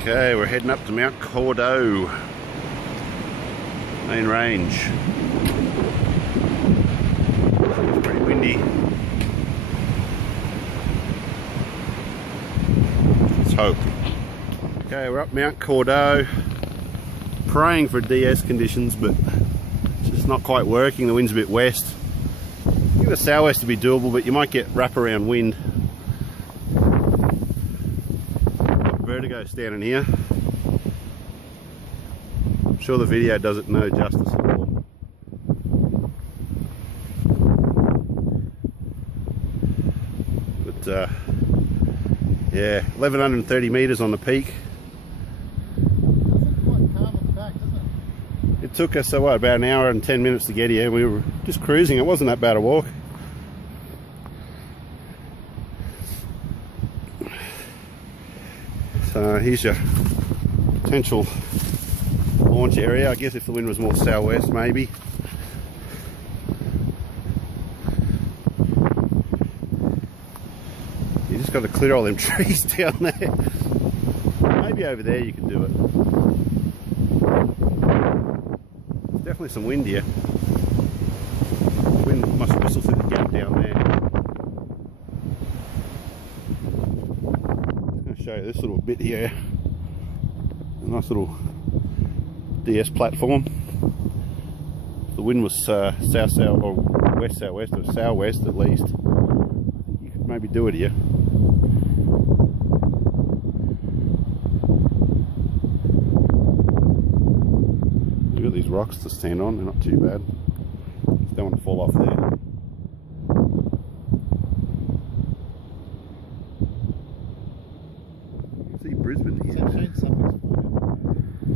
Okay, we're heading up to Mount Cordeaux main range. It's pretty windy. Let's hope. Okay, we're up Mount Cordeaux, praying for DS conditions, but it's just not quite working. The wind's a bit west. I think the southwest to be doable, but you might get wraparound wind. Vertigo standing here. I'm sure the video does it no justice at all. But yeah, 1130 meters on the peak. It took us about an hour and 10 minutes to get here. We were just cruising. It wasn't that bad a walk. So here's your potential launch area. I guess if the wind was more southwest, maybe. You just got to clear all them trees down there. Maybe over there you can do it. There's definitely some wind here. The wind must whistle through the gap down there. Show you this little bit here, a nice little DS platform. If the wind was south-south or west-southwest or southwest at least, you could maybe do it here. Look at these rocks to stand on, they're not too bad. Just don't want to fall off there. Brisbane here.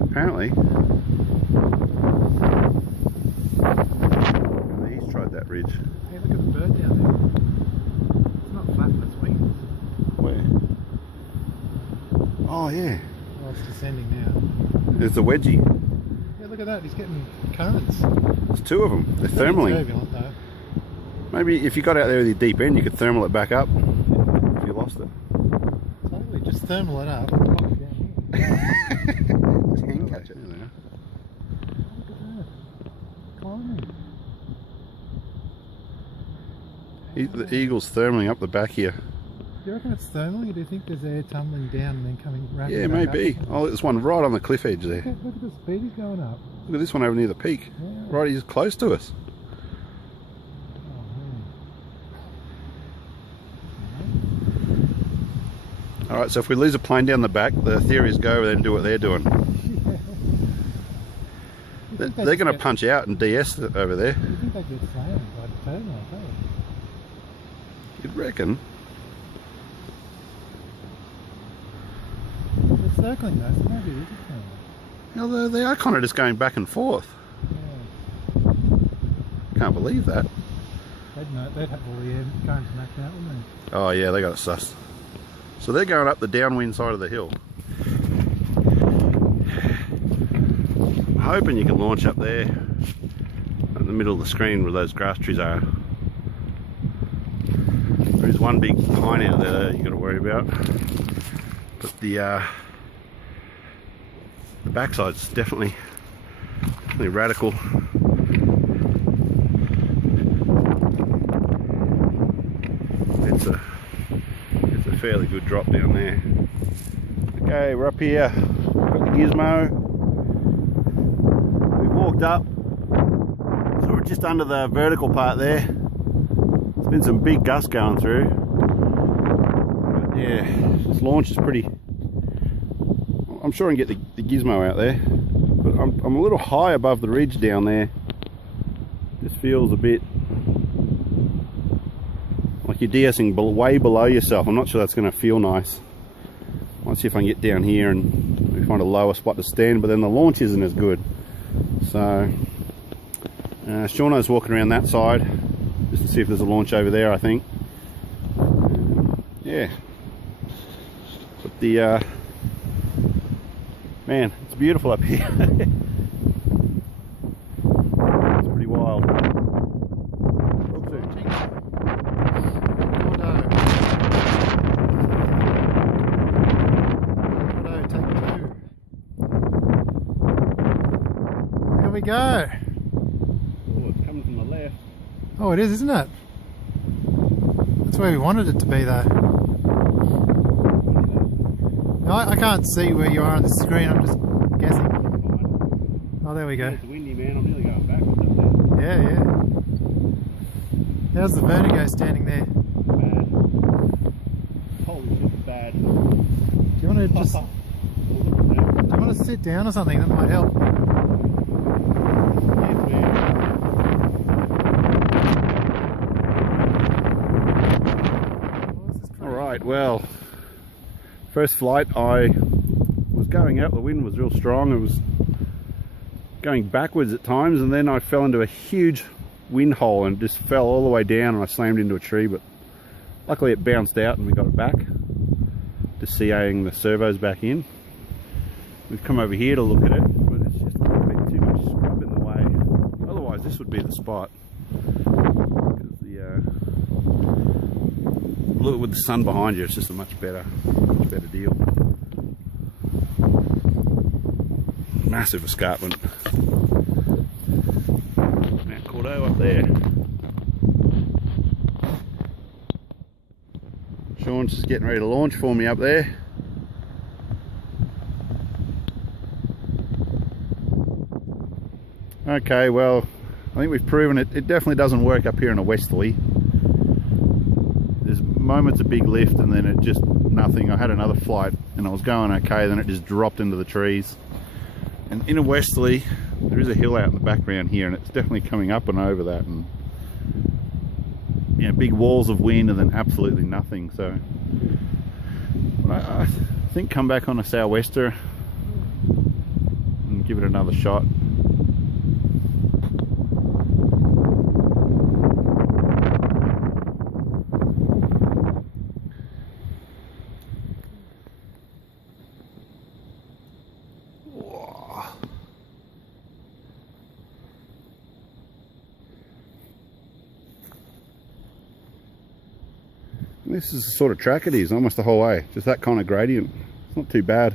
Apparently. He's tried that ridge. Hey, look at the bird down there. It's not flapping its wings. Where? Oh yeah. Oh, it's descending now. There's the wedgie. Yeah, look at that. He's getting currents. There's two of them. They're thermaling. Turbulent, though. Maybe if you got out there with your deep end, you could thermal it back up if you lost it. Totally. Just thermal it up. Just hang catch it there. Look at that. Climbing. The eagle's thermaling up the back here. Do you reckon it's thermaling, or do you think there's air tumbling down and then coming rapidly Yeah, back maybe. up? Oh, there's one right on the cliff edge there. Look at the speed he's going up. Look at this one over near the peak. Yeah. Right, he's close to us. Oh, man. Alright, so if we lose a plane down the back, the theory is go over there and do what they're doing. Yeah. They're going to punch out and DS over there. You think they get slammed by the terminal, eh? You'd reckon. They're circling though, so maybe it is a terminal. Now, they are kind of just going back and forth. Yeah. Can't believe that. They'd have all the air currents maxed out, wouldn't they? Oh yeah, they got it sussed. So they're going up the downwind side of the hill. I'm hoping you can launch up there in the middle of the screen where those grass trees are. There is one big pine out there that you've got to worry about. But the backside's definitely radical. It's a fairly good drop down there. Okay, we're up here. Got the gizmo. We walked up, so we're just under the vertical part there. There's been some big gusts going through. But yeah, this launch is pretty. I'm sure I can get the gizmo out there, but I'm a little high above the ridge down there. This feels a bit like you're de-essing way below yourself. I'm not sure that's going to feel nice. Might see if I can get down here and maybe find a lower spot to stand, but then the launch isn't as good. So Shauno's walking around that side just to see if there's a launch over there, I think. Yeah. But the man, it's beautiful up here. It's pretty wild. Talk soon. Take two. go? Oh, it's coming from the left. Oh, it is, isn't it? That's where we wanted it to be, though. No, I can't see where you are on the screen. I'm just guessing. Oh, there we go. It's windy, man. I'm nearly going backwards up there. Yeah, yeah. How's the vertigo standing there? Bad. Holy shit, bad. Do you want to just... Do you want to sit down or something? That might help. Alright, well, first flight I was going out, the wind was real strong, it was going backwards at times, and then I fell into a huge wind hole and just fell all the way down, and I slammed into a tree, but luckily it bounced out and we got it back. Just CAing the servos back in. We've come over here to look at it, but it's just a little bit too much scrub in the way. Otherwise this would be the spot. Because the look, with the sun behind you, it's just a much better deal. Massive escarpment. Mount Cordeaux up there. Sean's just getting ready to launch for me up there. Okay, well, I think we've proven it. It definitely doesn't work up here in a westerly. There's moments of big lift and then it just nothing. I had another flight and I was going okay, then it just dropped into the trees. And in a westerly, there is a hill out in the background here and it's definitely coming up and over that, and big walls of wind and then absolutely nothing. So I think come back on a sou'wester and give it another shot. This is the sort of track it is almost the whole way, just that kind of gradient. It's not too bad.